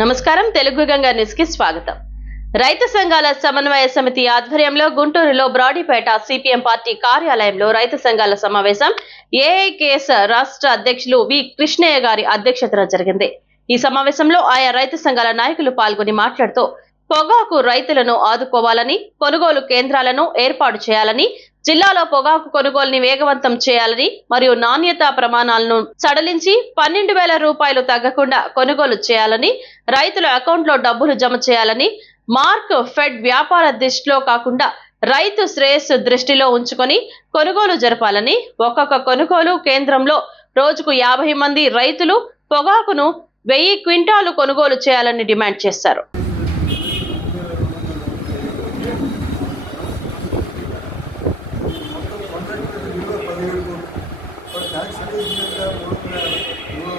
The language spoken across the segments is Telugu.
నమస్కారం. తెలుగు గంగా న్యూస్కి స్వాగతం. రైతు సంఘాల సమన్వయ సమితి ఆధ్వర్యంలో గుంటూరులో బ్రాడీపేట సిపిఎం పార్టీ కార్యాలయంలో రైతు సంఘాల సమావేశం ఏఐకేఎస్ రాష్ట్ర అధ్యక్షులు వి కృష్ణయ్య గారి అధ్యక్షతన జరిగింది. ఈ సమావేశంలో ఆయా రైతు సంఘాల నాయకులు పాల్గొని మాట్లాడుతూ పొగాకు రైతులను ఆదుకోవాలని కొనుగోలు కేంద్రాలను ఏర్పాటు చేయాలని జిల్లాలో పొగాకు కొనుగోలుని వేగవంతం చేయాలని మరియు నాణ్యతా ప్రమాణాలను సడలించి పన్నెండు వేల రూపాయలు తగ్గకుండా కొనుగోలు చేయాలని రైతుల అకౌంట్లో డబ్బులు జమ చేయాలని మార్క్ ఫెడ్ వ్యాపార దృష్టిలో కాకుండా రైతు శ్రేయస్సు దృష్టిలో ఉంచుకొని కొనుగోలు జరపాలని ఒక్కొక్క కొనుగోలు కేంద్రంలో రోజుకు యాభై మంది రైతులు పొగాకును వెయ్యి క్వింటాలు కొనుగోలు చేయాలని డిమాండ్ చేశారు. ಮೂರು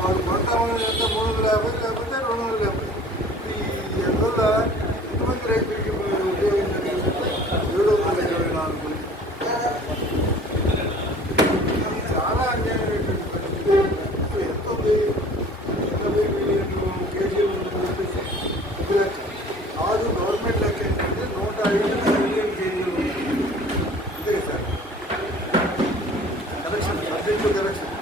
వాడు కొంటామని ఎంత మూడు వందల యాభై లేకపోతే రెండు వందల యాభై. ఈ అందువల్ల ఇటువంటి రైతులకి ఉపయోగించడం. ఏంటంటే ఏడు వందల ఇరవై నాలుగు. చాలా అన్యాయం ఏంటంటే ఎంతో ఎనభై మిలియన్లు కేజీలు ఇది లెక్క కాదు గవర్నమెంట్ లెక్క ఏంటంటే నూట ఐదు మిలియన్ కేజీలు అంతే సార్? కరెక్షన్ సబ్జెక్టు కరెక్షన్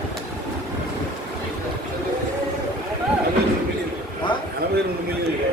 பேர் உண்மையிலேயே